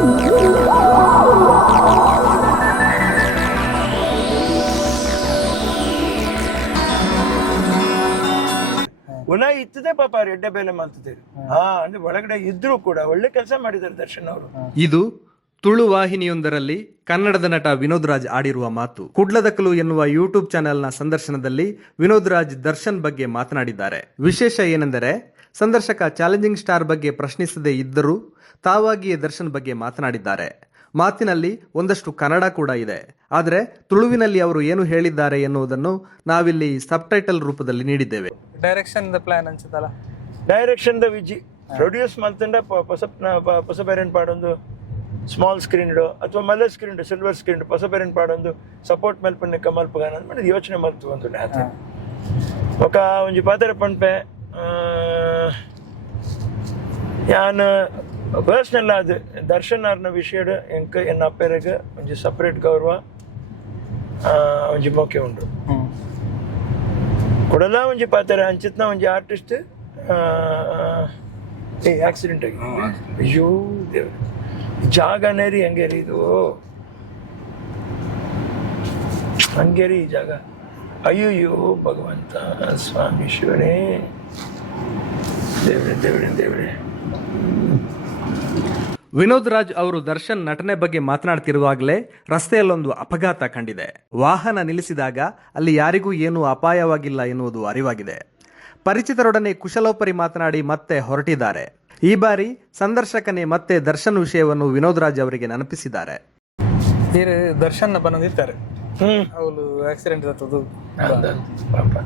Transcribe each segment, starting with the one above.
ಗುಣ ಇತ್ತದೆ ಪಾಪ ಅವ್ರು ಎಡ್ಡೆ ಬೇಲೆ ಮಾಡ್ತಿದ್ದಾರೆ. ಅಂದ್ರೆ ಒಳಗಡೆ ಇದ್ರು ಕೂಡ ಒಳ್ಳೆ ಕೆಲಸ ಮಾಡಿದ್ದಾರೆ ದರ್ಶನ್ ಅವರು. ಇದು ತುಳು ವಾಹಿನಿಯೊಂದರಲ್ಲಿ ಕನ್ನಡದ ನಟ ವಿನೋದ್ ರಾಜ್ ಆಡಿರುವ ಮಾತು. ಕುಡ್ಲದಕಲು ಎನ್ನುವ ಯೂಟ್ಯೂಬ್ ಚಾನೆಲ್ನ ಸಂದರ್ಶನದಲ್ಲಿ ವಿನೋದ್ ರಾಜ್ ದರ್ಶನ್ ಬಗ್ಗೆ ಮಾತನಾಡಿದ್ದಾರೆ. ವಿಶೇಷ ಏನೆಂದರೆ ಸಂದರ್ಶಕ ಚಾಲೆಂಜಿಂಗ್ ಸ್ಟಾರ್ ಬಗ್ಗೆ ಪ್ರಶ್ನಿಸದೇ ಇದ್ದರೂ ತಾವಾಗಿಯೇ ದರ್ಶನ್ ಬಗ್ಗೆ ಮಾತನಾಡಿದ್ದಾರೆ. ಮಾತಿನಲ್ಲಿ ಒಂದಷ್ಟು ಕನ್ನಡ ಕೂಡ ಇದೆ, ಆದರೆ ತುಳುವಿನಲ್ಲಿ ಅವರು ಏನು ಹೇಳಿದ್ದಾರೆ ಎನ್ನುವುದನ್ನು ನಾವಿಲ್ಲಿ ಸಬ್ಟೈಟಲ್ ರೂಪದಲ್ಲಿ ನೀಡಿದ್ದೇವೆ. ಡೈರೆಕ್ಷನ್ ಪ್ಲಾನ್ ಅನ್ಸುತ್ತಲ್ಲ, ಡೈರೆಕ್ಷನ್ ದ ವಿಜಿ ಪ್ರೊಡ್ಯೂಸ್ ಮಾಡ್ತಂಡ ಪೊಸಪೇರೆಂಟ್ ಪಾಡೊಂದು ಸ್ಮಾಲ್ ಸ್ಕ್ರೀನ್ ಅಥವಾ ಮಲ್ಲ ಸ್ಕ್ರೀನ್ ಸಿಲ್ವರ್ ಸ್ಕ್ರೀನ್ ಪೊಸಪೇರೆಂಟ್ ಪಾಡೊಂದು ಸಪೋರ್ಟ್ ಮಲ್ಪನೆ ಮಲ್ಪಗಾನ ಅಂದ್ಮೇಲೆ ಯೋಚನೆ ಮಲ್ತು ಒಂದು ఒక ಒಂಜಿ ಪಾತ್ರ ಪಂಪೆ ಯಾನ್ ಪರ್ಸನಲ್ ಆದ ದರ್ಶನ್ ಆರ್ನ ವಿಷಯ ಎಂಕ ಎನ್ನ ಅಪ್ಪೆರೆಗೆ ಒಂಜಿ ಸಪ್ರೇಟ್ ಗೌರವ ಒಂಜಿ ಮೊಕ್ಕೆ ಉಂಡು. ಕೊಡಲ ಒಂಜಿ ಪಾತ್ರ ಅಂಚಿತ್ನ ಒಂಜಿ ಆರ್ಟಿಸ್ಟ್ ಆಕ್ಸಿಡೆಂಟ್ ಆಗಿ ಅಯ್ಯೋ ದೇವ್ರೆ ಜಾಗನೇರಿ ಹಂಗೇರಿ ಇದು ಹಂಗೇರಿ ಈ ಜಾಗ ಅಯ್ಯೋ ಭಗವಂತ ಸ್ವಾಮಿ ಶಿವನೇ ದೇವ್ರೆ ದೇವ್ರೆ ದೇವ್ರೆ. ವಿನೋದ್ ರಾಜ್ ಅವರು ದರ್ಶನ್ ನಟನೆ ಬಗ್ಗೆ ಮಾತನಾಡ್ತಿರುವಾಗಲೇ ರಸ್ತೆಯಲ್ಲೊಂದು ಅಪಘಾತ ಕಂಡಿದೆ. ವಾಹನ ನಿಲ್ಲಿಸಿದಾಗ ಅಲ್ಲಿ ಯಾರಿಗೂ ಏನೂ ಅಪಾಯವಾಗಿಲ್ಲ ಎನ್ನುವುದು ಅರಿವಾಗಿದೆ. ಪರಿಚಿತರೊಡನೆ ಕುಶಲೋಪರಿ ಮಾತನಾಡಿ ಮತ್ತೆ ಹೊರಟಿದ್ದಾರೆ. ಈ ಬಾರಿ ಸಂದರ್ಶಕನೇ ಮತ್ತೆ ದರ್ಶನ್ ವಿಷಯವನ್ನು ವಿನೋದ್ ರಾಜ್ ಅವರಿಗೆ ನೆನಪಿಸಿದ್ದಾರೆ. ದರ್ಶನ್ ಬಂದಿರ್ತಾರೆ ಅವಳು ಆಕ್ಸಿಡೆಂಟ್ ಆತದು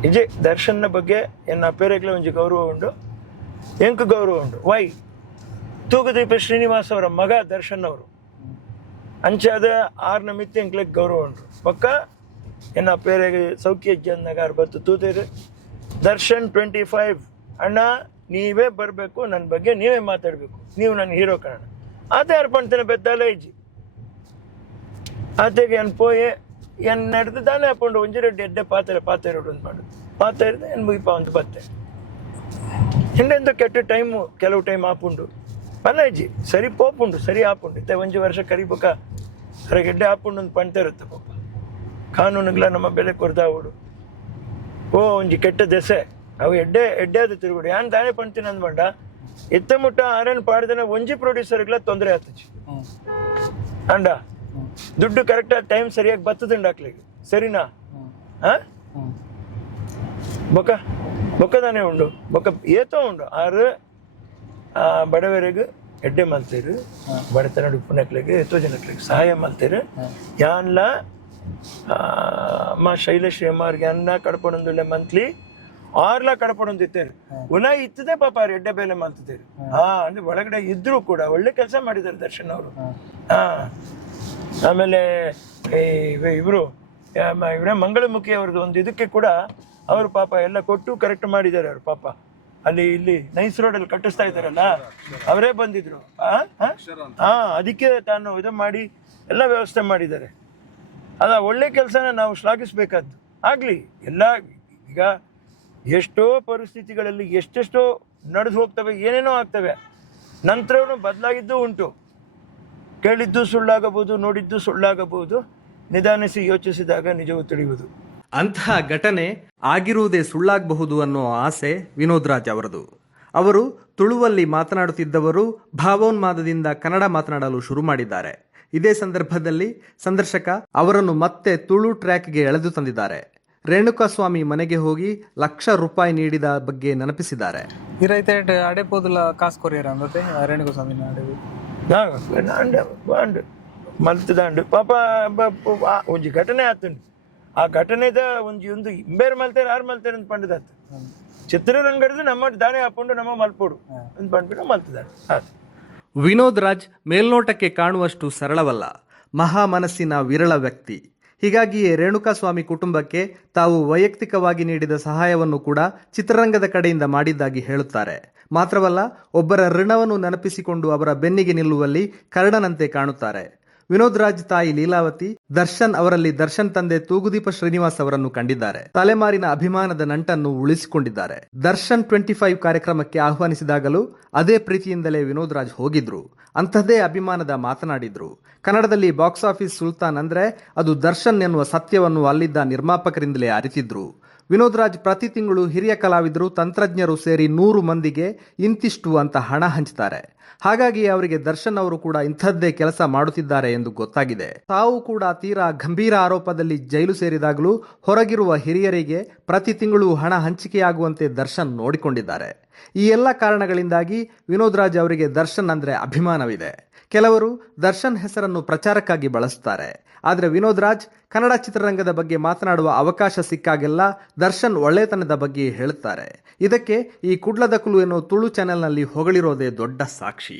ನಿಜ ದರ್ಶನ್ ಬಗ್ಗೆ ಎನ್ನ ಅಪ್ಪೇರೆಗ್ಲ ಒಂಜಿ ಗೌರವ ಉಂಡು, ಎಂಕ್ ಗೌರವ ಉಂಡು. ವೈ ತೂಗುದೀಪ ಶ್ರೀನಿವಾಸ್ ಅವರ ಮಗ ದರ್ಶನ್ ಅವರು ಅಂಚಾದ 6ನ ಮಿತ್ತಿ ಎಂಕ್ಲೆಗ್ ಗೌರವ ಉಂಟು. ಪಕ್ಕ ಎನ್ನ ಪೇರೆಗೆ ಸೌಖ್ಯ ನಗಾರ್ ಬತ್ತು ತೂತೇರು ದರ್ಶನ್ 25 ಅಣ್ಣ ನೀವೇ ಬರಬೇಕು, ನನ್ನ ಬಗ್ಗೆ ನೀವೇ ಮಾತಾಡಬೇಕು, ನೀವು ನನ್ನ ಹೀರೋ ಕಾರಣ ಆತ ಅರ್ಪಣ್ತೇನೆ ಬೆದ್ದಾಲ ಇಜ್ಜಿ ಆತೆಗೆ ಎನ್ ಪೋಯೆ ಎನ್ ನಡೆದು ತಾನೇ ಹಾಕೊಂಡು ಒಂಜಿರೆಡ್ಡಿ ಎಡ್ಡೆ ಪಾತ್ರೆ ಒಂದು ಮಾಡೋದು ಪಾತ್ರೆ ಎನ್ ಮುಗಿಪ ಒಂದು ಬತ್ತೆ ಹಿಂದೆಂದು ಕೆಟ್ಟ ಟೈಮು ಕೆಲವು ಟೈಮ್ ಆಪುಂಡು ಅಲ್ಲ ಇಜ್ಜಿ ಸರಿ ಪೋಪುಂಡು ಸರಿ ಆಪುಂಡು ಇತ್ತೆ ಒಂಜಿ ವರ್ಷ ಕರಿಬೇಕ ಹೊರಗೆ ಎಡ್ಡೆ ಆಪುಂಡು ಒಂದು ಪಣ್ತಾ ಇರುತ್ತೆ ಪಾಪ ಕಾನೂನುಗಳ ನಮ್ಮ ಬೆಲೆ ಕೊರ್ದಾವುಡು ಓ ಒಂಜಿ ಕೆಟ್ಟ ದೆಸೆ ಅವು ಎಡ್ಡೆ ಅದು ತಿರುಗುಡು ಯಾನ್ ತಾನೇ ಪಣ್ತೀನಿ ಅಂದ್ಮಂಡ ಎತ್ತ ಮುಟ್ಟ ಆರೇನು ಪಾಡ್ದೇನೆ ಒಂಜಿ ಪ್ರೊಡ್ಯೂಸರ್ಗಳ ತೊಂದರೆ ಆತಜಿ ಅಂಡ ದುಡ್ಡು ಕರೆಕ್ಟಾಗಿ ಟೈಮ್ ಸರಿಯಾಗಿ ಬತ್ತದಂಡ ಹಾಕ್ಲಿಕ್ಕೆ ಸರಿನಾ ಬೊಕ್ಕದಾನೆ ಉಂಡು ಬೊಕ್ಕ ಏತೋ ಉಂಡು ಆರು ಬಡವರಿಗೆ ಎಡ್ಡೆ ಮಲ್ತೇರು ಬಡತನ ಉಪ್ಪುನಕ್ಲಿಗೆ ಎಷ್ಟೋ ಜನಕ್ಲಿಗೆ ಸಹಾಯ ಮಲ್ತೇರು ಯಾನ್ಲ ಅಮ್ಮ ಶೈಲೇಶ್ ಎಮ್ಮಾರ್ಗೆ ಅನ್ನ ಕಡ್ಪೊಂದಿಲ್ಲ ಮಂತ್ಲಿ 6 ಲಕ್ಷ ಕಡ್ಪೊಂದಿತ್ತೇರು ಉನ ಇತ್ತದೆ ಪಾಪ ಅವ್ರು ಎಡ್ಡೆ ಬೇಲೆ ಮಲ್ತಿದ್ದೇರು ಅಂದ್ರೆ ಒಳಗಡೆ ಇದ್ರು ಕೂಡ ಒಳ್ಳೆ ಕೆಲಸ ಮಾಡಿದ್ದಾರೆ ದರ್ಶನ್ ಅವರು. ಆಮೇಲೆ ಇವರು ಇವರೇ ಮಂಗಳಮುಖಿ ಅವ್ರದ್ದು ಒಂದು ಇದಕ್ಕೆ ಕೂಡ ಅವರು ಪಾಪ ಎಲ್ಲ ಕೊಟ್ಟು ಕರೆಕ್ಟ್ ಮಾಡಿದ್ದಾರೆ ಅವರು ಪಾಪ. ಅಲ್ಲಿ ಇಲ್ಲಿ ನೈಸ್ ರೋಡಲ್ಲಿ ಕಟ್ಟಿಸ್ತಾ ಇದ್ದಾರಲ್ಲ ಅವರೇ ಬಂದಿದ್ರು ಅದಕ್ಕೆ ತಾನು ಇದು ಮಾಡಿ ಎಲ್ಲ ವ್ಯವಸ್ಥೆ ಮಾಡಿದ್ದಾರೆ. ಅದ ಒಳ್ಳೆ ಕೆಲಸನ ನಾವು ಶ್ಲಾಘಿಸ್ಬೇಕಾದ್ದು. ಆಗ್ಲಿ ಎಲ್ಲ ಈಗ ಎಷ್ಟೋ ಪರಿಸ್ಥಿತಿಗಳಲ್ಲಿ ಎಷ್ಟೆಷ್ಟೋ ನಡೆದು ಹೋಗ್ತವೆ, ಏನೇನೋ ಆಗ್ತವೆ, ನಂತರವೂ ಬದಲಾಗಿದ್ದು ಉಂಟು. ಕೇಳಿದ್ದು ಸುಳ್ಳಾಗಬಹುದು, ನೋಡಿದ್ದು ಸುಳ್ಳಾಗಬಹುದು, ನಿಧಾನಿಸಿ ಯೋಚಿಸಿದಾಗ ನಿಜವು ತಿಳಿಯುವುದು. ಅಂತಹ ಘಟನೆ ಆಗಿರುವುದೇ ಸುಳ್ಳಾಗಬಹುದು ಅನ್ನೋ ಆಸೆ ವಿನೋದ್ ರಾಜ್ ಅವರದು. ಅವರು ತುಳುವಲ್ಲಿ ಮಾತನಾಡುತ್ತಿದ್ದವರು ಭಾವೋನ್ಮಾದದಿಂದ ಕನ್ನಡ ಮಾತನಾಡಲು ಶುರು ಮಾಡಿದ್ದಾರೆ. ಇದೇ ಸಂದರ್ಭದಲ್ಲಿ ಸಂದರ್ಶಕ ಅವರನ್ನು ಮತ್ತೆ ತುಳು ಟ್ರ್ಯಾಕ್ಗೆ ಎಳೆದು ತಂದಿದ್ದಾರೆ. ರೇಣುಕಾಸ್ವಾಮಿ ಮನೆಗೆ ಹೋಗಿ ₹1,00,000 ನೀಡಿದ ಬಗ್ಗೆ ನೆನಪಿಸಿದ್ದಾರೆ. ಅಡೆಪೋದಲ್ಲ ಕಾಸು ಕೊರಿಯರ ಅಂದತೆ ರೇಣುಕಾಸ್ವಾಮಿ ಮಲ್ತದಾಂಡು ಪಾಪ ಒಂಜಿ ಘಟನೆ ಆತುಂಡು. ಆ ಘಟನೆದ ಒಂದು ಇಂಬೇರ್ ಮಲ್ತೇರು ಆರು ಮಲ್ತೇರು ಅಂತ ಪಂಡದಾತು ಚಿತ್ರರಂಗದ್ದು ನಮ್ಮ ದಾನೆ ಹಾಕೊಂಡು ನಮ್ಮ ಮಲ್ಪೋಡು ಅಂತ ಪಂಡ್ಬಿಟ್ಟು ಮಲ್ತದಾಡು. ವಿನೋದ್ ರಾಜ್ ಮೇಲ್ನೋಟಕ್ಕೆ ಕಾಣುವಷ್ಟು ಸರಳವಲ್ಲ, ಮಹಾ ಮನಸ್ಸಿನ ವಿರಳ ವ್ಯಕ್ತಿ. ಹೀಗಾಗಿಯೇ ರೇಣುಕಾಸ್ವಾಮಿ ಕುಟುಂಬಕ್ಕೆ ತಾವು ವೈಯಕ್ತಿಕವಾಗಿ ನೀಡಿದ ಸಹಾಯವನ್ನು ಕೂಡ ಚಿತ್ರರಂಗದ ಕಡೆಯಿಂದ ಮಾಡಿದ್ದಾಗಿ ಹೇಳುತ್ತಾರೆ. ಮಾತ್ರವಲ್ಲ, ಒಬ್ಬರ ಋಣವನ್ನು ನೆನಪಿಸಿಕೊಂಡು ಅವರ ಬೆನ್ನಿಗೆ ನಿಲ್ಲುವಲ್ಲಿ ಕರ್ಣನಂತೆ ಕಾಣುತ್ತಾರೆ. ವಿನೋದ್ ರಾಜ್ ತಾಯಿ ಲೀಲಾವತಿ ದರ್ಶನ್ ಅವರಲ್ಲಿ ದರ್ಶನ್ ತಂದೆ ತೂಗುದೀಪ ಶ್ರೀನಿವಾಸ್ ಅವರನ್ನು ಕಂಡಿದ್ದಾರೆ. ತಲೆಮಾರಿನ ಅಭಿಮಾನದ ನಂಟನ್ನು ಉಳಿಸಿಕೊಂಡಿದ್ದಾರೆ. ದರ್ಶನ್ 25 ಕಾರ್ಯಕ್ರಮಕ್ಕೆ ಆಹ್ವಾನಿಸಿದಾಗಲೂ ಅದೇ ಪ್ರೀತಿಯಿಂದಲೇ ವಿನೋದ್ ರಾಜ್ ಹೋಗಿದ್ರು. ಅಂಥದ್ದೇ ಅಭಿಮಾನದ ಮಾತನಾಡಿದ್ರು. ಕನ್ನಡದಲ್ಲಿ ಬಾಕ್ಸ್ ಆಫೀಸ್ ಸುಲ್ತಾನ್ ಅಂದ್ರೆ ಅದು ದರ್ಶನ್ ಎನ್ನುವ ಸತ್ಯವನ್ನು ಅಲ್ಲಿದ್ದ ನಿರ್ಮಾಪಕರಿಂದಲೇ ಅರಿತಿದ್ರು. ವಿನೋದ್ ರಾಜ್ ಪ್ರತಿ ತಿಂಗಳು ಹಿರಿಯ ಕಲಾವಿದರು ತಂತ್ರಜ್ಞರು ಸೇರಿ 100 ಮಂದಿಗೆ ಇಂತಿಷ್ಟು ಅಂತ ಹಣ ಹಂಚ್ತಾರೆ. ಹಾಗಾಗಿ ಅವರಿಗೆ ದರ್ಶನ್ ಅವರು ಕೂಡ ಇಂಥದ್ದೇ ಕೆಲಸ ಮಾಡುತ್ತಿದ್ದಾರೆ ಎಂದು ಗೊತ್ತಾಗಿದೆ. ತಾವು ಕೂಡ ತೀರಾ ಗಂಭೀರ ಆರೋಪದಲ್ಲಿ ಜೈಲು ಸೇರಿದಾಗಲೂ ಹೊರಗಿರುವ ಹಿರಿಯರಿಗೆ ಪ್ರತಿ ತಿಂಗಳು ಹಣ ಹಂಚಿಕೆಯಾಗುವಂತೆ ದರ್ಶನ್ ನೋಡಿಕೊಂಡಿದ್ದಾರೆ. ಈ ಎಲ್ಲ ಕಾರಣಗಳಿಂದಾಗಿ ವಿನೋದ್ ರಾಜ್ ಅವರಿಗೆ ದರ್ಶನ್ ಅಂದ್ರೆ ಅಭಿಮಾನವಿದೆ. ಕೆಲವರು ದರ್ಶನ್ ಹೆಸರನ್ನು ಪ್ರಚಾರಕ್ಕಾಗಿ ಬಳಸುತ್ತಾರೆ. ಆದರೆ ವಿನೋದ್ ರಾಜ್ ಕನ್ನಡ ಚಿತ್ರರಂಗದ ಬಗ್ಗೆ ಮಾತನಾಡುವ ಅವಕಾಶ ಸಿಕ್ಕಾಗೆಲ್ಲ ದರ್ಶನ್ ಒಳ್ಳೆತನದ ಬಗ್ಗೆ ಹೇಳುತ್ತಾರೆ. ಇದಕ್ಕೆ ಈ ಕುಡ್ಲದಕಲು ಎನ್ನುವ ತುಳು ಚಾನೆಲ್ನಲ್ಲಿ ಹೊಗಳಿರೋದೇ ದೊಡ್ಡ ಸಾಕ್ಷಿ.